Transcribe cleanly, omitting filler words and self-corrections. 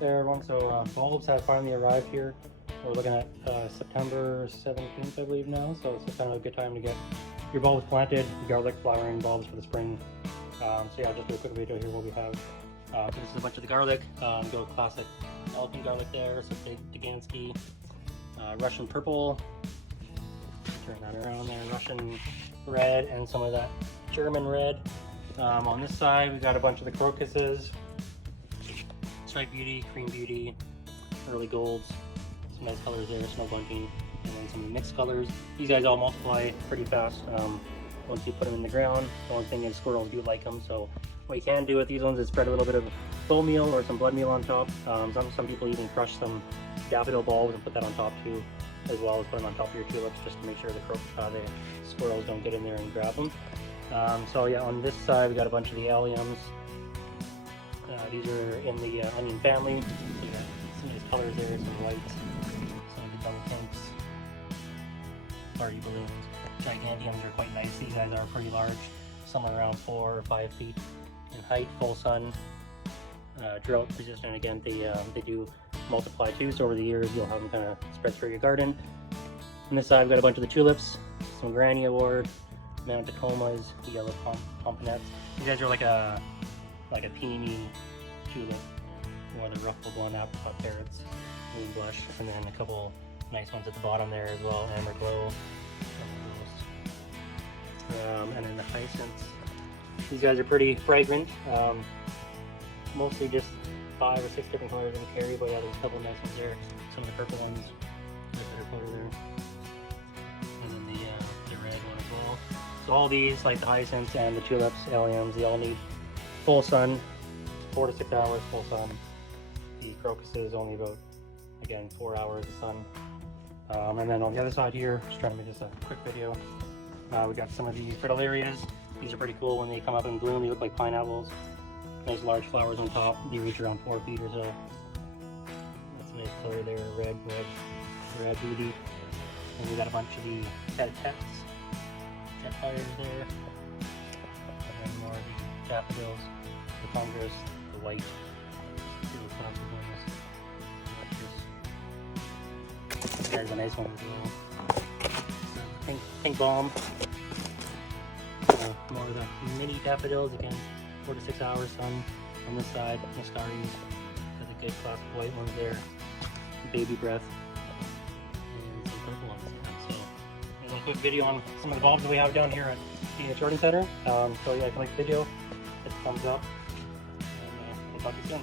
there, everyone. So bulbs have finally arrived here. We're looking at September 17th, I believe now. So it's kind of a good time to get your bulbs planted, garlic flowering bulbs for the spring. So yeah, I'll just do a quick video here what we have. So this is a bunch of the garlic. Go classic elephant garlic there. So big Daganski, Russian purple. Turn that around there. Russian red and some of that German red. On this side, we got a bunch of the crocuses. Stripe Beauty, Cream Beauty, Early Golds, some nice colors there, Snow Bunting, and then some mixed colors. These guys all multiply pretty fast once you put them in the ground. The only thing is squirrels do like them, so what you can do with these ones is spread a little bit of bone meal or some blood meal on top. Some people even crush some daffodil bulbs and put that on top too, as well as put them on top of your tulips just to make sure the squirrels don't get in there and grab them. So yeah, on this side we got a bunch of the alliums. These are in the onion family. You got some of these colors there, some whites, some of the double pinks, party balloons. Gigantiums are quite nice. These guys are pretty large, somewhere around 4 or 5 feet in height, full sun, drought resistant. Again, they do multiply too, so over the years you'll have them kind of spread through your garden. On this side we've got a bunch of the tulips, some Granny Award, Mount Tacomas, the yellow pomponettes. These guys are like a peony tulip, or the ruffled one, apricot parrots, moon blush, and then a couple nice ones at the bottom there as well, amber glow, and then the hyacinths. These guys are pretty fragrant, mostly just 5 or 6 different colors in carry, but yeah, there's a couple nice ones there. Some of the purple ones, nice better color there, and then the red one as well. So all these, like the hyacinths and the tulips, alliums, they all need full sun, 4 to 6 hours full sun. The crocuses only about, again, 4 hours of sun. And then on the other side here, just trying to make this a quick video, we got some of the fritillarias. These are pretty cool when they come up in bloom. They look like pineapples. Nice large flowers on top. They reach around 4 feet or so. That's a nice color there, red beauty. And we got a bunch of the jet fires there. And then more of the daffodils, the fungus, the white. There's a nice one as well. Pink balm. More of the mini daffodils, again, 4 to 6 hours sun on this side. Muscaris, got the good classic white ones there. Baby breath, and some purple ones. So there's a quick video on some of the bulbs that we have down here at the Jordan Center. So yeah, if you like the video, hit the thumbs up, and we'll talk to you soon.